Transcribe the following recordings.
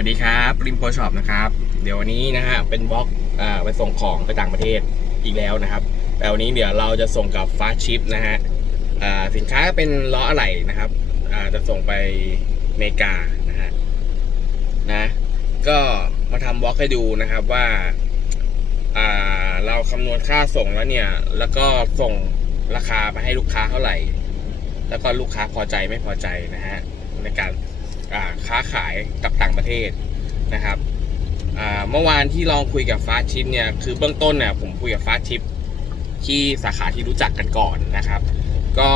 วัสดีครับริมโปรช็อปนะครับ เดี๋ยววันนี้นะฮะเป็นบล็อกอ่าไปส่งของไปต่างประเทศอีกแล้วนะครับ แต่วันนี้เดี๋ยวเราจะส่งกับฟาชิปนะฮะอ่าสินค้าเป็นล้ออะไหล่นะครับอ่าจะส่งไปอเมริกานะฮะนะก็มาทำบล็อกให้ดูนะครับว่าอ่าเราคำนวณค่าส่งแล้วเนี่ย แล้วก็ส่งราคาไปให้ลูกค้าเท่าไหร่ แล้วก็ลูกค้าพอใจไม่พอใจนะฮะในการ ค้าขายกับต่างประเทศนะครับเมื่อวานที่ลองคุยกับฟ้าชิปเนี่ยคือเบื้องต้นเนี่ยผมคุยกับฟ้าชิปที่สาขาที่รู้จักกันก่อนนะครับ ก็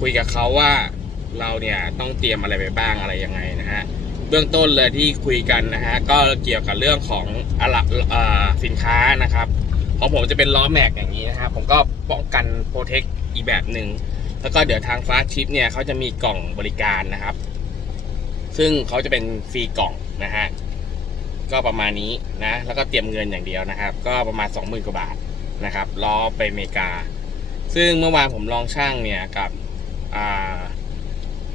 คุยกับเขาว่าเราเนี่ยต้องเตรียมอะไรไปบ้างอะไรยังไงนะฮะเบื้องต้นเลยที่คุยกันนะฮะก็เกี่ยวกับเรื่องของอะละอ่าสินค้านะครับของผมจะเป็นล้อแม็กอย่างนี้นะครับผมก็ป้องกันโปรเทคอีกแบบหนึ่ง แล้วก็เดี๋ยวทางฟาชิปเนี่ยเขาจะมีกล่องบริการนะครับ ซึ่งเขาจะเป็นฟรีกล่องนะฮะก็ประมาณนี้นะ แล้วก็เตรียมเงินอย่างเดียวนะครับ ก็ประมาณ 20,000กว่าบาทนะครับล้อไปอเมริกา ซึ่งเมื่อวานผมลองช่างเนี่ยกับอ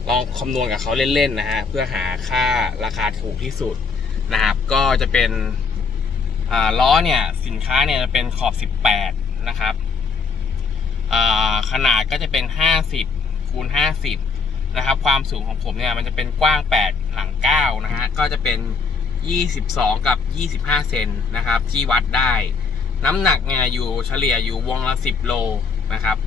ลองคำนวณกับเขาเล่นๆนะฮะเพื่อหาค่าราคาถูกที่สุดนะครับก็จะเป็นล้อเนี่ยสินค้าเนี่ยจะเป็นขอบ 18 นะครับ ขนาดก็จะเป็น 50คูณ50 นะครับ ความสูงของผมเนี่ยมันจะเป็นกว้าง 8 หลัง 9 นะฮะ ก็จะเป็น 22 กับ 25 เซนนะครับ ที่วัดได้ น้ำหนักเนี่ยอยู่เฉลี่ยอยู่วงละ 10 โลนะครับ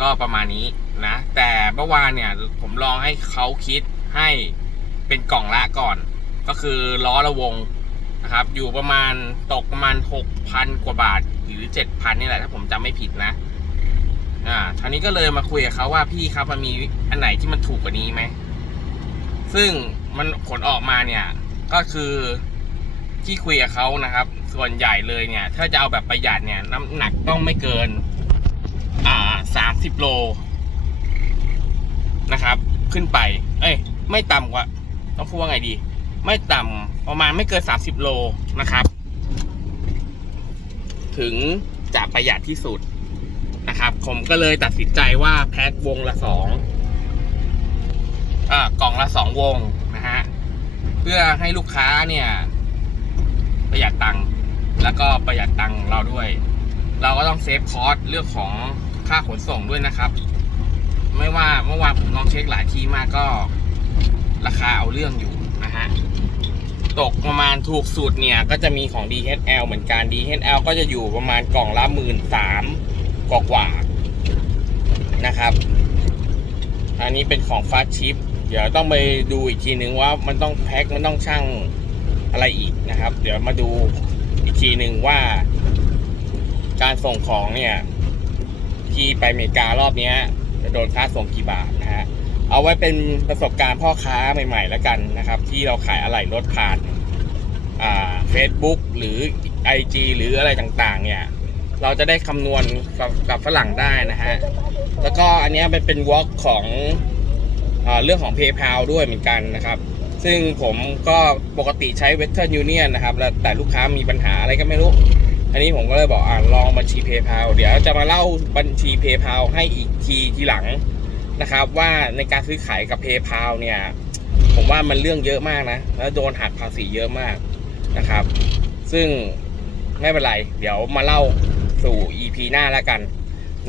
ก็ประมาณนี้นะ แต่เมื่อวานเนี่ยผมลองให้เขาคิดให้เป็นกล่องละก่อน ก็คือล้อละวงนะครับ อยู่ประมาณตกประมาณ 6,000 กว่าบาทหรือ 7,000 นี่แหละ ถ้าผมจำไม่ผิดนะ อ่าทีนี้ก็เลยมาคุยกับเขาว่าพี่ครับมันมีอันไหนที่มันถูกกว่านี้ไหม ซึ่งมันผลออกมาเนี่ย ก็คือที่คุยกับเขานะครับ ส่วนใหญ่เลยเนี่ย ถ้าจะเอาแบบประหยัดเนี่ย น้ำหนักต้องไม่เกิน อ่าสามสิบโลนะครับ ขึ้นไป เอ้ย ไม่ต่ำกว่า ต้องพูดว่าไงดี ไม่ต่ำประมาณไม่เกินสามสิบโลนะครับ ถึงจะประหยัดที่สุด นะครับ ผมก็เลยตัดสินใจว่าแพ็ควงละสองอกล่องละสองวงนะฮะเพื่อให้ลูกค้าเนี่ย ประหยัดตังค์แล้วก็ประหยัดตังค์เราด้วย เราก็ต้องเซฟคอสเรื่องของค่าขนส่งด้วยนะครับ ไม่ว่าเมื่อวานผมลองเช็คหลายที่มากก็ ราคาเอาเรื่องอยู่นะฮะตกประมาณถูกสุดเนี่ย ก็จะมีของ DHL เหมือนกัน DHL ก็จะอยู่ประมาณกล่องละหมื่นสาม กว่านะครับ อันนี้เป็นของฟาสชิป เดี๋ยวต้องไปดูอีกทีหนึ่งว่ามันต้องแพ็ค มันต้องช่างอะไรอีกนะครับ เดี๋ยวมาดูอีกทีหนึ่งว่า การส่งของเนี่ย ที่ไปอเมริการอบนี้จะโดนค่าส่งกี่บาทนะฮะ เอาไว้เป็นประสบการณ์พ่อค้าใหม่ๆแล้วกันนะครับ ที่เราขายอะไหล่รถผ่านอ่า Facebook หรือ IG หรืออะไรต่างๆ เนี่ย เราจะได้คำนวณกับกับฝรั่งได้นะฮะ แล้วก็อันนี้มันเป็นวอล์กของอเรื่องของ PayPal ด้วยเหมือนกันนะครับ ซึ่งผมก็ปกติใช้ Western Union นะครับ แล้วแต่ลูกค้ามีปัญหาอะไรก็ไม่รู้ อันนี้ผมก็เลยบอกอ่าลองบัญชี PayPal เดี๋ยวจะมาเล่าบัญชี PayPal ให้อีกทีทีหลังนะครับ ว่าในการซื้อขายกับ PayPal เนี่ย ผมว่ามันเรื่องเยอะมากนะ แล้วโดนหักภาษีเยอะมากนะครับ ซึ่งไม่เป็นไร เดี๋ยวมาเล่า สู่ EP หน้าแล้วกัน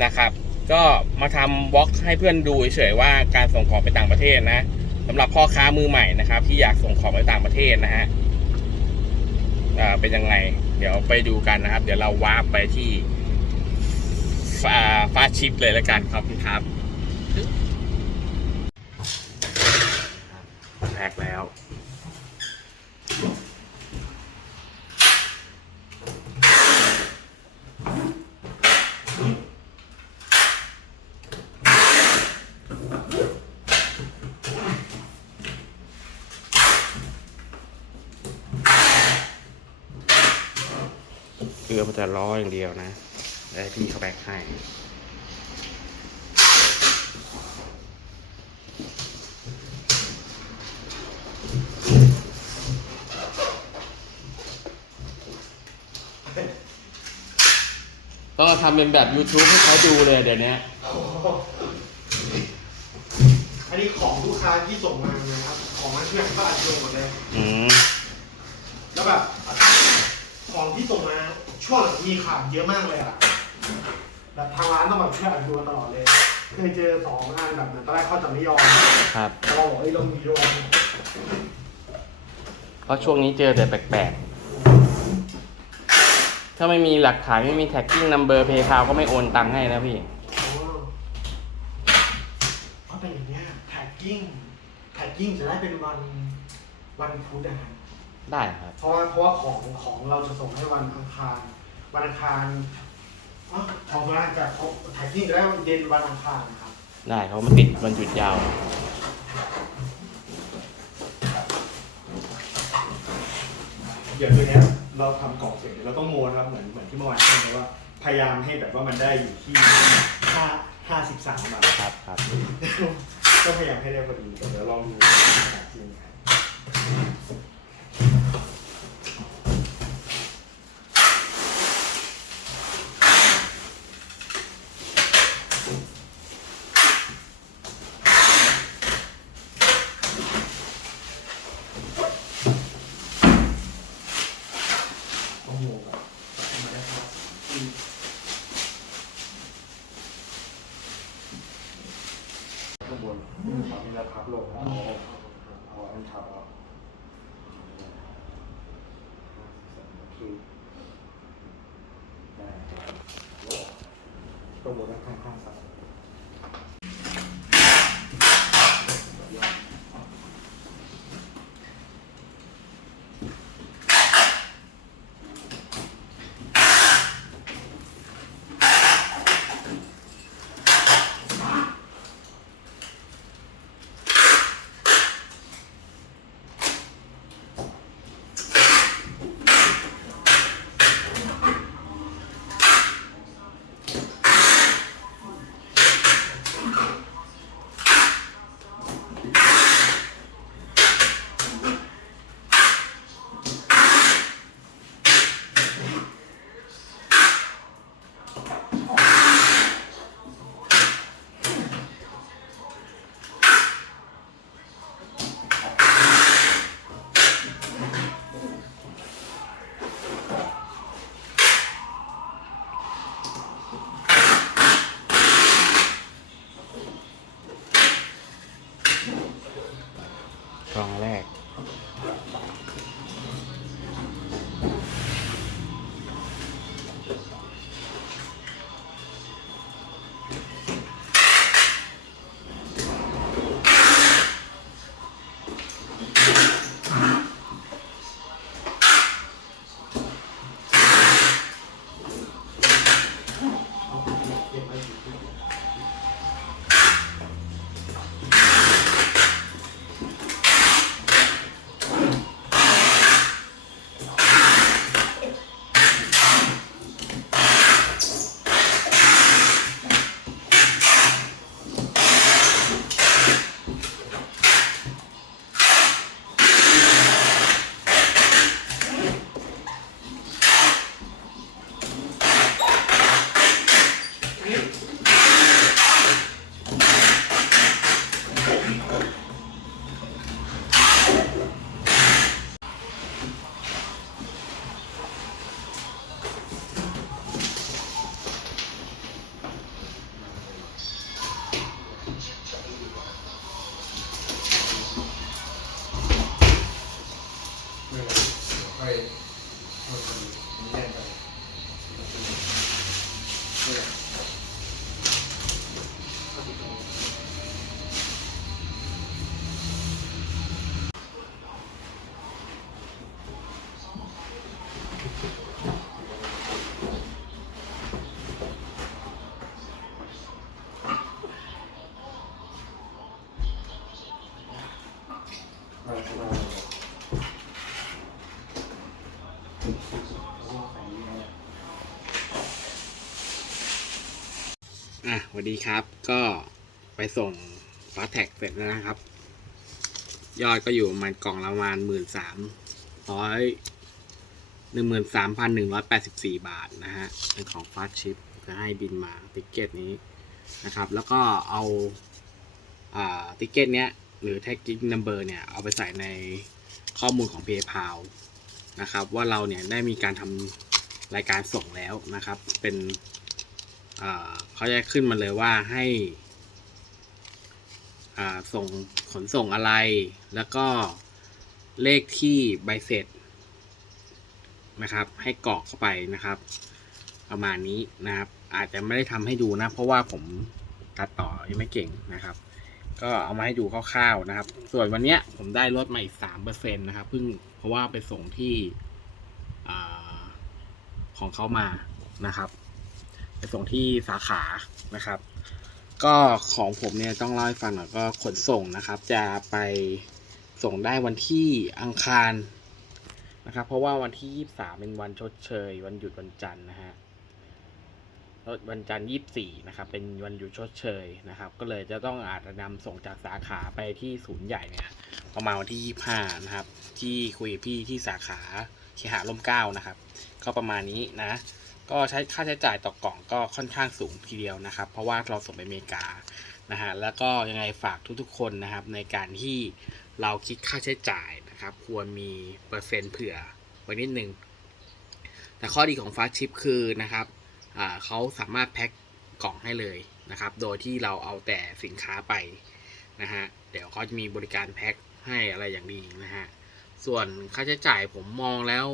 นะครับ ก็มาทำบล็อกให้เพื่อนดูเฉยๆว่าการส่งของไปต่างประเทศนะสำหรับพ่อค้ามือใหม่นะครับ ที่อยากส่งของไปต่างประเทศนะฮะเป็นยังไง เดี๋ยวไปดูกันนะครับ เดี๋ยวเราวาร์ปไปที่ฟาชิปเลยแล้วกันครับครับแพ็กแล้ว เก ลือมันจะล้ออย่างเดียวนะแล้วให้พี่เขาแบกให้ก็ทำเป็นแบบ YouTube ให้เขาดูเลยเดี๋ยวนี้อันนี้ของลูกค้าที่ส่งมานะครับขของมันเครื่องก็อัดลงหมดเลย อืม แล้วแบบ ของที่ส่งมาช่วงหลังมีขาดเยอะมากเลยอะแบบทางร้านต้องแบบช่วยอัดดูตลอดเลย เคยเจอสองอันแบบเหมือนตอนแรกเขาจะไม่ยอมครับ แต่เราบอกเอ้ยเรามีโดนเพราะช่วงนี้เจอแต่แปลกๆ ถ้าไม่มีหลักฐานไม่มีแท็กกิ้งนัมเบอร์เพย์พาก็ไม่โอนตังค์ให้นะพี่ อ๋อเขาเป็นอย่างเนี้ยแท็กกิ้งแท็กกิ้งจะได้เป็นวันวันพุธนะฮะ ได้ครับ เพราะว่าเพราะว่าของของเราจะส่งให้วันอังคาร วันอังคารอ๋อของร้านจะเขาแท็กกิ้งจะได้เย็นวันอังคารนะครับ ได้เขามาติดวันหยุดยาวเดี๋ยวตัวเนี้ยเราทำกล่องเสร็จเดี๋ยวเราต้องโมนะครับเหมือนเหมือนที่เมื่อวานใช่ไหมว่าพยายามให้แบบว่ามันได้อยู่ที่ห้าห้าสิบสามบาทครับครับ ก็พยายามให้ได้พอดีเดี๋ยวลองดูจริงครับ โอ้โหแบบมาได้ครับอืมข้างบนตอนนี้เราพับลงแล้วเอาเอาอันทับเอาโอเคได้ ข้างบนและข้างข้างซ้าย กล่องแรก ค่ อะสวัสดีครับ ก็ไปส่งฟาแท็กเสร็จแล้วนะครับ ยอดก็อยู่ประมาณกล่องละประมาณหมื่นสามร้อยหนึ่งหมื่นสามพันหนึ่งร้อยแปดสิบสี่บาทนะฮะเป็นของฟาชิปจะให้บินมาติกเก็ตนี้นะครับ แล้วก็เอาอ่าติกเก็ตเนี้ยหรือ tagging number เนี่ย เอาไปใส่ในข้อมูลของ PayPal นะครับ ว่าเราเนี่ยได้มีการทำรายการส่งแล้วนะครับ เป็นเขาจะขึ้นมาเลยว่าให้อ่าส่งขนส่งอะไร แล้วก็เลขที่ใบเสร็จนะครับ ให้กรอกเข้าไปนะครับ ประมาณนี้นะครับ อาจจะไม่ได้ทำให้ดูนะ เพราะว่าผมตัดต่อยังไม่เก่งนะครับ ก็เอามาให้ดูคร่าวๆนะครับ ส่วนวันนี้ผมได้ลดมาอีกสามเปอร์เซ็นต์นะครับเพิ่ง ราะว่าไปส่งที่อของเขามานะครับ ไปส่งที่สาขานะครับ ก็ของผมเนี่ยต้องเล่าให้ฟังหน่อยก็ขนส่งนะครับ จะไปส่งได้วันที่อังคารนะครับ เพราะว่าวันที่ยี่สามเป็นวันชดเชย วันหยุดวันจันทร์นะฮะ วันจันทร์ยี่สี่นะครับ เป็นวันหยุดชดเชยนะครับ ก็เลยจะต้องอาจจะนำส่งจากสาขาไปที่ศูนย์ใหญ่เนี่ยประมาณวันที่ยี่ห้านะครับ ที่คุยพี่ที่สาขาเคหะร่มเก้านะครับ ก็ประมาณนี้นะ ก็ใช้ค่าใช้จ่ายต่อกล่องก็ค่อนข้างสูงทีเดียวนะครับ เพราะว่าเราส่งไปอเมริกานะฮะแล้วก็ยังไงฝากทุกๆคนนะครับในการที่เราคิดค่าใช้จ่ายนะครับ ควรมีเปอร์เซ็นต์เผื่อไว้นิดนึงแต่ข้อดีของฟาสชิปคือนะครับ เขาสามารถแพ็คกล่องให้เลยนะครับ โดยที่เราเอาแต่สินค้าไปนะฮะ เดี๋ยวเขาจะมีบริการแพ็คให้อะไรอย่างดีนะฮะ ส่วนค่าใช้จ่ายผมมองแล้ว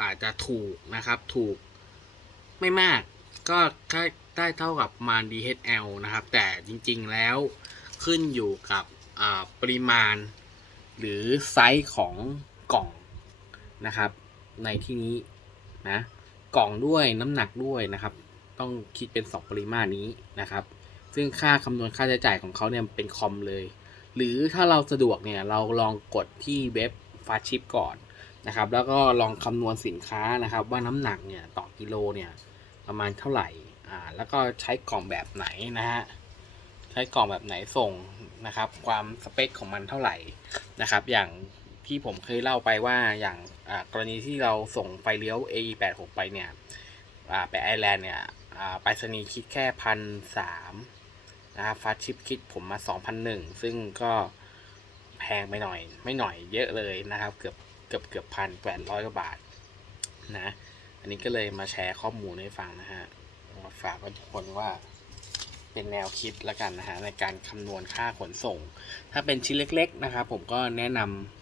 อาจจะถูกนะครับ ถูกไม่มากก็ได้เท่ากับประมาณ DHL นะครับ แต่จริงๆแล้วขึ้นอยู่กับปริมาณ หรือไซส์ของกล่องนะครับ ในที่นี้นะ กล่องด้วยน้ำหนักด้วยนะครับ ต้องคิดเป็น 2 ปริมาตรนี้นะครับ ซึ่งค่าคำนวณค่าใช้จ่ายของเขาเนี่ยเป็นคอมเลย หรือถ้าเราสะดวกเนี่ยเราลองกดที่เว็บฟาชิปก่อนนะครับ แล้วก็ลองคำนวณสินค้านะครับ ว่าน้ำหนักเนี่ยต่อกิโลเนี่ยประมาณเท่าไหร่อ่าแล้วก็ใช้กล่องแบบไหนนะฮะใช้กล่องแบบไหนส่งนะครับ ความสเปคของมันเท่าไหร่นะครับ อย่าง ที่ผมเคยเล่าไปว่าอย่างกรณีที่เราส่งไฟเลี้ยว AE86 ไปเนี่ยไปไอร์แลนด์เนี่ยไปรษณีย์คิดแค่พันสามนะครับฟาชิปคิดผมมา 2,001 ซึ่งก็แพงไปหน่อย ไม่หน่อยเยอะเลยนะครับ เกือบเกือบเกือบพันแปดร้อยกว่าบาทนะ อันนี้ก็เลยมาแชร์ข้อมูลให้ฟังนะฮะมาฝากทุกคนว่าเป็นแนวคิดละกันนะฮะในการคำนวณค่าขนส่ง ถ้าเป็นชิ้นเล็ก ๆ นะครับ ผมก็แนะนำ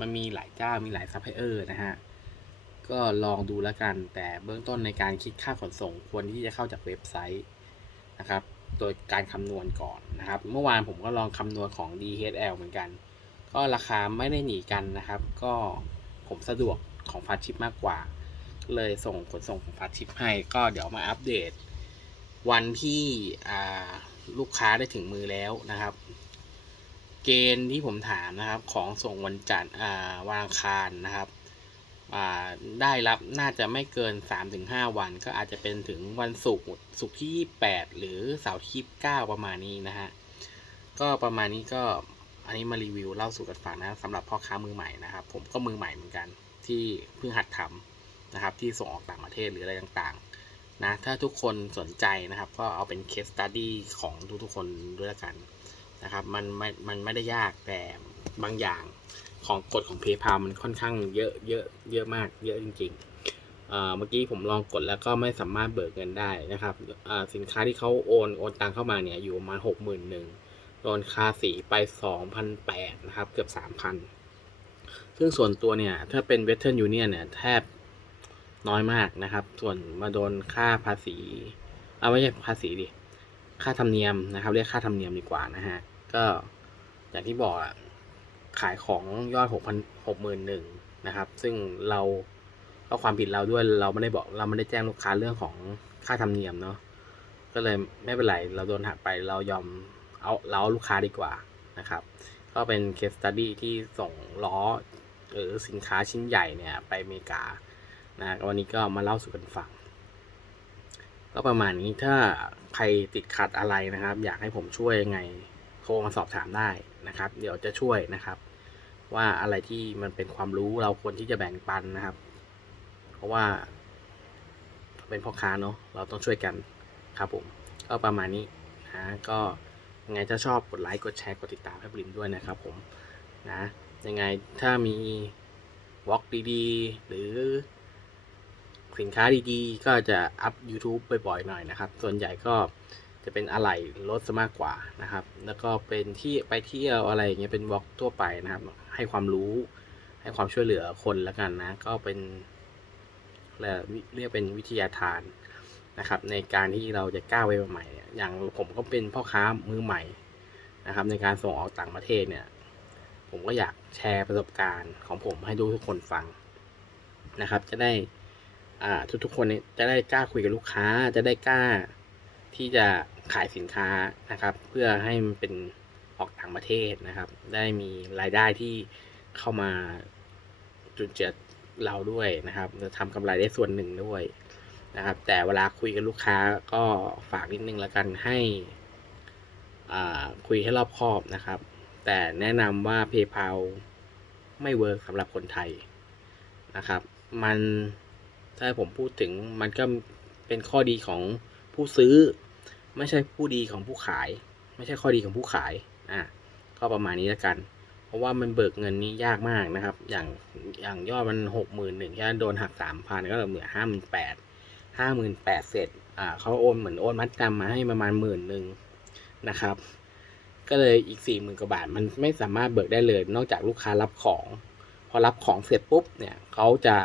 มันมีหลายเจ้ามีหลายซัพพลายเออร์นะฮะ ก็ลองดูแล้วกัน แต่เบื้องต้นในการคิดค่าขนส่งควรที่จะเข้าจากเว็บไซต์นะครับ โดยการคำนวณก่อนนะครับ เมื่อวานผมก็ลองคำนวณของ DHL เหมือนกัน ก็ราคาไม่ได้หนีกันนะครับ ก็ผมสะดวกของฟาชิปมากกว่า เลยส่งขนส่งของฟาชิปให้ ก็เดี๋ยวมาอัปเดต วันที่ลูกค้าได้ถึงมือแล้วนะครับ เกณฑ์ที่ผมถามนะครับของส่งวันจันทร์อ่าวันอังคารนะครับอ่าได้รับน่าจะไม่เกิน 3-5 วัน ก็อาจจะเป็นถึงวันศุกร์ศุกร์ที่ 8 หรือเสาร์ที่9ประมาณนี้นะฮะก็ประมาณนี้ก็อันนี้มารีวิวเล่าสู่กันฟังนะสำหรับพ่อค้ามือใหม่นะครับ ผมก็มือใหม่เหมือนกัน ที่เพิ่งหัดทำนะครับ ที่ส่งออกต่างประเทศหรืออะไรต่างๆนะถ้าทุกคนสนใจนะครับ ก็เอาเป็น case study ของทุกๆคนด้วยละกัน นะครับมันไม่มันไม่ได้ยากแต่บางอย่างของกฎของ PayPal มันค่อนข้างเยอะเยอะเยอะมากเยอะจริงๆเอ่อเมื่อกี้ผมลองกดแล้วก็ไม่สามารถเบิกเงินได้นะครับสินค้าที่เขาโอนโอนตังเข้ามาเนี่ยอยู่ประมาณหกหมื่นหนึ่งโดนค่าสีไป2,008นะครับเกือบ3,000ซึ่งส่วนตัวเนี่ยถ้าเป็น Western Union เนี่ยแทบน้อยมากนะครับ ส่วนมาโดนค่าภาษีเอาไม่ใช่ภาษีดิ ค่าธรรมเนียมนะครับ เรียกค่าธรรมเนียมดีกว่านะฮะ ก็อย่างที่บอกอะขายของยอด6,000 61,000นหนึ่งนะครับ ซึ่งเราก็ความผิดเราด้วยเราไม่ได้บอกเราไม่ได้แจ้งลูกค้าเรื่องของค่าธรรมเนียมเนาะก็เลยไม่เป็นไรเราโดนหักไปเรายอมเอาเราเอาลูกค้าดีกว่านะครับ ก็เป็น case study ที่ส่งล้อหรือสินค้าชิ้นใหญ่เนี่ยไปอเมริกานะวันนี้ก็มาเล่าสู่กันฟัง ก็ประมาณนี้ถ้าใครติดขัดอะไรนะครับ อยากให้ผมช่วยยังไงโทรมาสอบถามได้นะครับ เดี๋ยวจะช่วยนะครับ ว่าอะไรที่มันเป็นความรู้เราควรที่จะแบ่งปันนะครับ เพราะว่าเป็นพ่อค้าเนาะเราต้องช่วยกันครับผม ก็ประมาณนี้นะก็ยังไงถ้าชอบกดไลค์กดแชร์กดติดตามให้บริมด้วยนะครับผมนะยังไงถ้ามีวอล์กดีๆ หรือ สินค้าดีๆ ก็จะอัพ YouTube บ่อยๆหน่อยนะครับ ส่วนใหญ่ก็จะเป็นอะไหล่รถซะมากกว่านะครับ แล้วก็เป็นที่ไปเที่ยวอะไรอย่างเงี้ยเป็นวอล์กทั่วไปนะครับ ให้ความรู้ให้ความช่วยเหลือคนแล้วกันนะ ก็เป็นเรียกเรียกเป็นวิทยาทานนะครับ ในการที่เราจะก้าวไปใหม่เนี่ยอย่างผมก็เป็นพ่อค้ามือใหม่นะครับ ในการส่งออกต่างประเทศเนี่ย ผมก็อยากแชร์ประสบการณ์ของผมให้ทุกคนฟังนะครับ จะได้ อ่า ทุกๆคนเนี่ยจะได้กล้าคุยกับลูกค้า จะได้กล้าที่จะขายสินค้านะครับ เพื่อให้มันเป็นออกต่างประเทศนะครับ ได้มีรายได้ที่เข้ามาจุนเจือเราด้วยนะครับ จะทำกำไรได้ส่วนหนึ่งด้วยนะครับ แต่เวลาคุยกับลูกค้าก็ฝากนิดนึงล้วกันให้คุยให้รอบคอบนะครับ แต่แนะนำว่า PayPal ไม่เวิร์กสำหรับคนไทยนะครับ มัน ถ้าผมพูดถึงมันก็เป็นข้อดีของผู้ซื้อ ไม่ใช่ผู้ดีของผู้ขาย ไม่ใช่ข้อดีของผู้ขายอะก็ประมาณนี้แล้วกัน เพราะว่ามันเบิกเงินนี้ยากมากนะครับ อย่างอย่างยอดมันหกหมื่นหนึ่งแค่โดนหักสามพันก็เหลือห้าหมื่นแปดห้าหมื่นแปดเสร็จอ่าเขาโอนเหมือนโอนมัดจำมาให้ประมาณหมื่นหนึ่งนะครับ ก็เลยอีกสี่หมื่นกว่าบาทมันไม่สามารถเบิกได้เลย นอกจากลูกค้ารับของ พอรับของเสร็จปุ๊บเนี่ยเขาจะ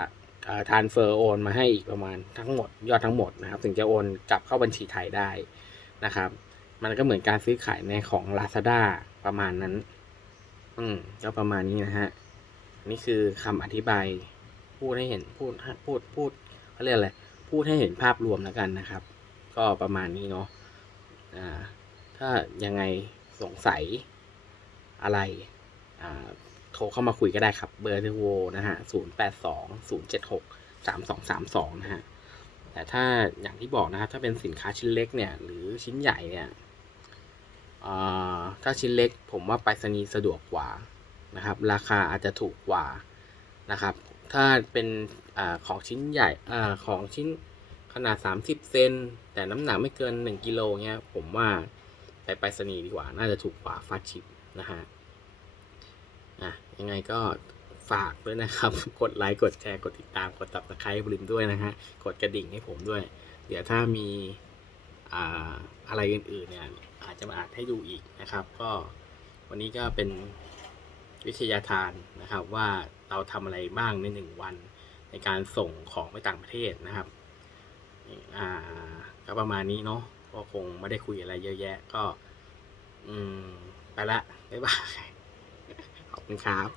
ทานเฟอร์โอนมาให้อีกประมาณทั้งหมดยอดทั้งหมดนะครับ ถึงจะโอนกลับเข้าบัญชีไทยได้นะครับ มันก็เหมือนการซื้อขายในของ Lazada ประมาณนั้น อืมก็ประมาณนี้นะฮะนี่คือคำอธิบาย พูดให้เห็นพูดพูดพูดเขาเรียกอะไรพูดให้เห็นภาพรวมแล้วกันนะครับ ก็ประมาณนี้เนาะอ่าถ้ายังไงสงสัยอะไรอ่า โทรเข้ามาคุยก็ได้ครับ เบอร์โทรนะฮะศูนย์แปดสองศูนย์เจ็ดหกสามสองสามสองนะฮะ แต่ถ้าอย่างที่บอกนะครับ ถ้าเป็นสินค้าชิ้นเล็กเนี่ย หรือชิ้นใหญ่เนี่ยอ่าถ้าชิ้นเล็กผมว่าไปรษณีย์สะดวกกว่านะครับ ราคาอาจจะถูกกว่านะครับ ถ้าเป็นอของชิ้นใหญ่อของชิ้นขนาด 30 เซนแต่น้ำหนักไม่เกิน 1กิโลเงี้ยผมว่าไปไปรษณีย์ดีกว่า น่าจะถูกกว่าฟาชิปนะฮะ อะยังไงก็ฝากด้วยนะครับ กดไลค์กดแชร์กดติดตามกดตับตะไคร้บริมด้วยนะฮะกดกระดิ่งให้ผมด้วย เดี๋ยวถ้ามีอ่าอะไรอื่นๆเนี่ยอาจจะมาอัดให้ดูอีกนะครับ ก็วันนี้ก็เป็นวิทยาทานนะครับว่าเราทำอะไรบ้างในหนึ่งวันในการส่งของไปต่างประเทศนะครับอ่าก็ประมาณนี้เนาะก็คงไม่ได้คุยอะไรเยอะแยะ ก็ อืม ไปละ บ๊ายบาย คุณครับ